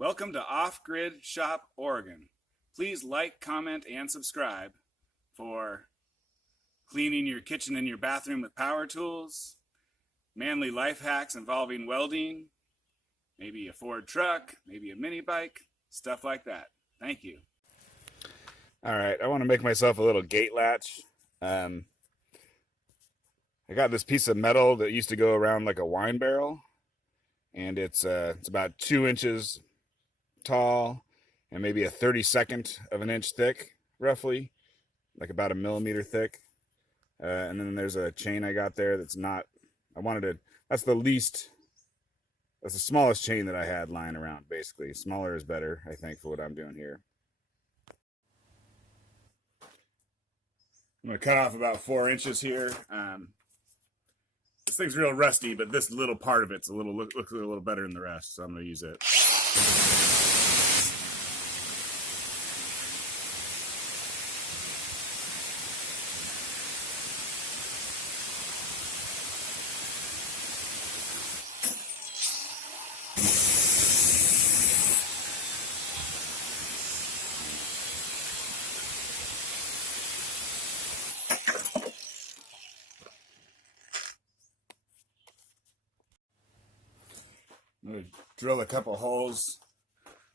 Welcome to Off Grid Shop, Oregon. Please like, comment, and subscribe for cleaning your kitchen and your bathroom with power tools, manly life hacks involving welding, maybe a Ford truck, maybe a mini bike, stuff like that. Thank you. All right, I want to make myself a little gate latch. I got this piece of metal that used to go around like a wine barrel, and it's about 2 inches tall and maybe a 32nd of an inch thick, roughly, like about a millimeter thick. And then there's a chain I got there that's not, that's the smallest chain that I had lying around, basically. Smaller is better, I think, for what I'm doing here. I'm going to cut off about 4 inches here. This thing's real rusty, but this little part of it's looks a little better than the rest, so I'm going to use it. I'm going to drill a couple holes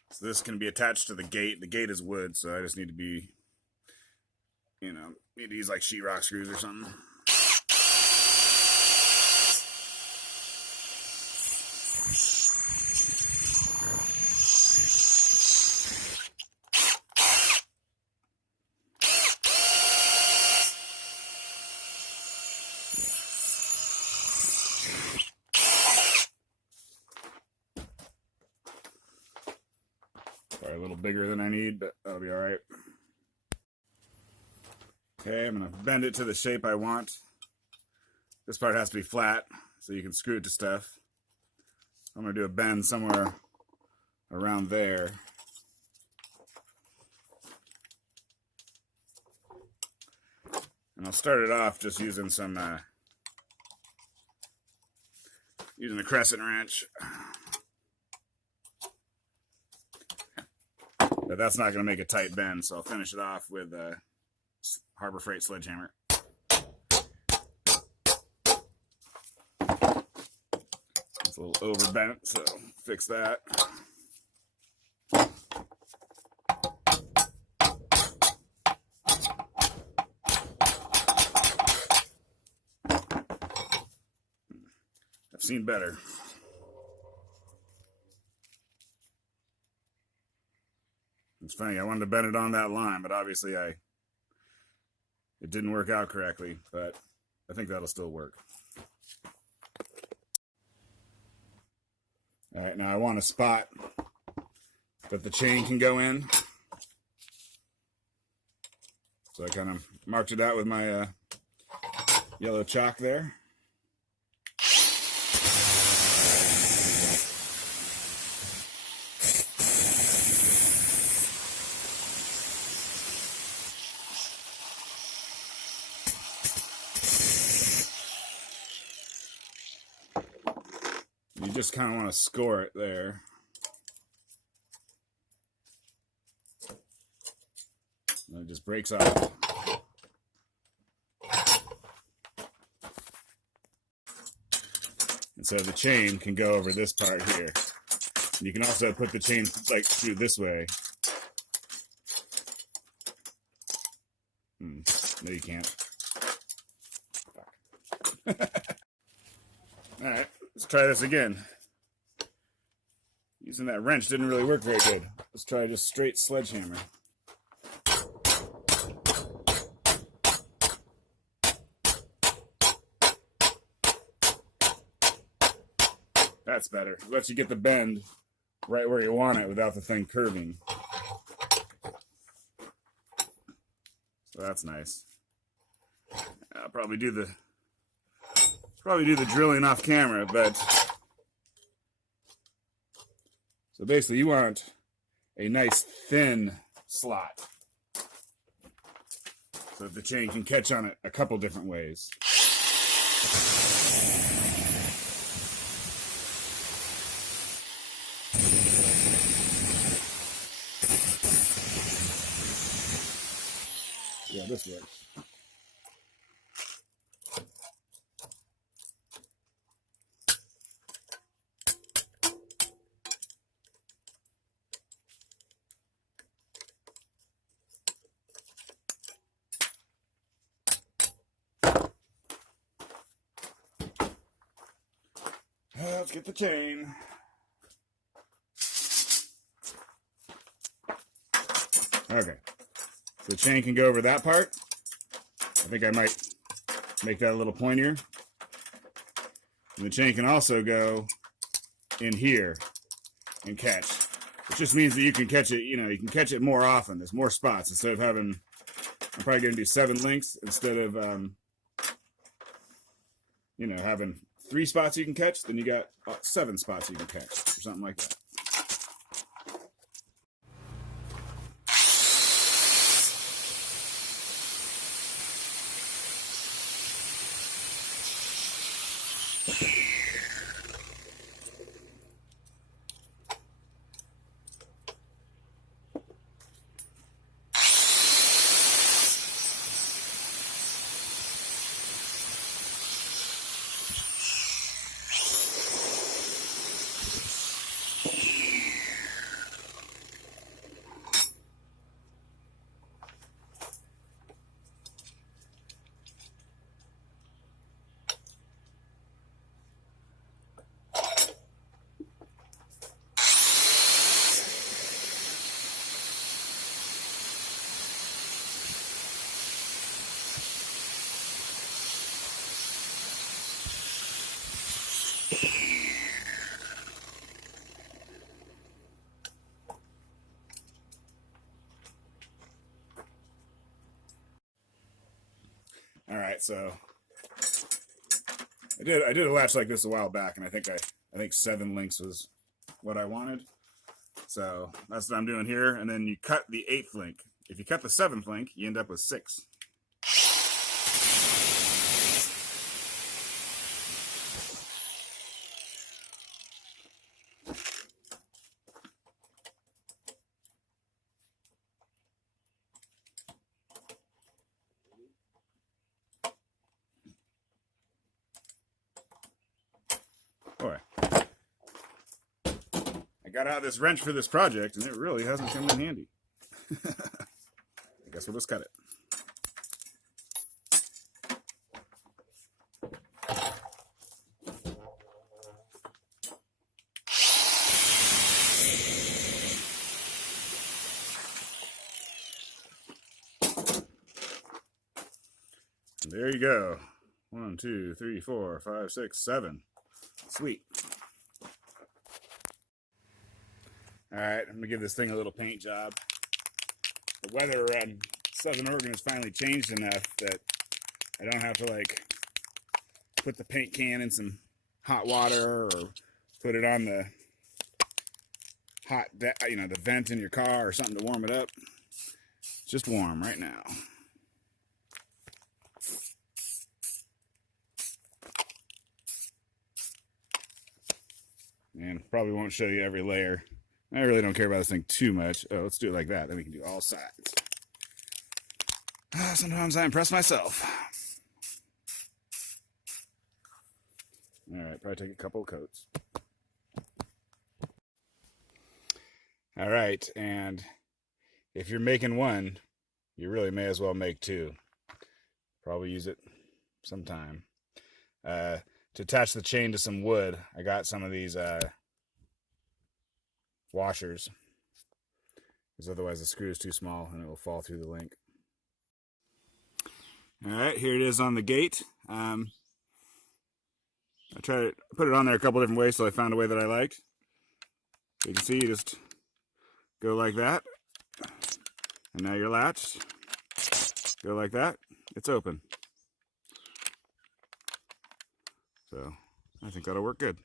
so this can be attached to the gate. The gate is wood, so I just need to use like sheetrock screws or something. Probably a little bigger than I need, but that'll be all right. Okay, I'm going to bend it to the shape I want. This part has to be flat so you can screw it to stuff. I'm going to do a bend somewhere around there. And I'll start it off just using using a crescent wrench. But that's not going to make a tight bend, so I'll finish it off with a Harbor Freight sledgehammer. It's a little overbent, so fix that. I've seen better. It's funny, I wanted to bend it on that line, but obviously it didn't work out correctly, but I think that'll still work. All right, now I want a spot that the chain can go in. So I kind of marked it out with my yellow chalk there. You just kind of want to score it there. And it just breaks off. And so the chain can go over this part here. And you can also put the chain like through this way. No, you can't. All right. Let's try this again. Using that wrench didn't really work very good. Let's try just straight sledgehammer. That's better. It lets you get the bend right where you want it without the thing curving. So that's nice. I'll probably do the drilling off camera, but so basically you want a nice thin slot so that the chain can catch on it a couple different ways. Yeah, this works. Let's get the chain. Okay, so the chain can go over that part. I think I might make that a little pointier. And the chain can also go in here and catch. It just means that you can catch it, you can catch it more often. There's more spots. Instead of having, I'm probably going to do 7 links instead of, having 3 spots you can catch, then you got 7 spots you can catch, or something like that. All right, so I did a latch like this a while back, and I think 7 links was what I wanted. So that's what I'm doing here, and then you cut the 8th link. If you cut the 7th link, you end up with 6. Boy, I got out this wrench for this project, and it really hasn't come in handy. I guess we'll just cut it. And there you go. 1, 2, 3, 4, 5, 6, 7. Sweet. All right, I'm gonna give this thing a little paint job. The weather around Southern Oregon has finally changed enough that I don't have to put the paint can in some hot water or put it on the the vent in your car or something to warm it up. It's just warm right now. And probably won't show you every layer. I really don't care about this thing too much. Oh, let's do it like that. Then we can do all sides. Sometimes I impress myself. All right, probably take a couple of coats. All right, and if you're making one, you really may as well make 2. Probably use it sometime. To attach the chain to some wood, I got some of these washers, because otherwise the screw is too small and it will fall through the link. All right, here it is on the gate. I tried to put it on there a couple different ways, so I found a way that I liked. You can see, you just go like that, and now you're latched. Go like that, it's open. So I think that'll work good.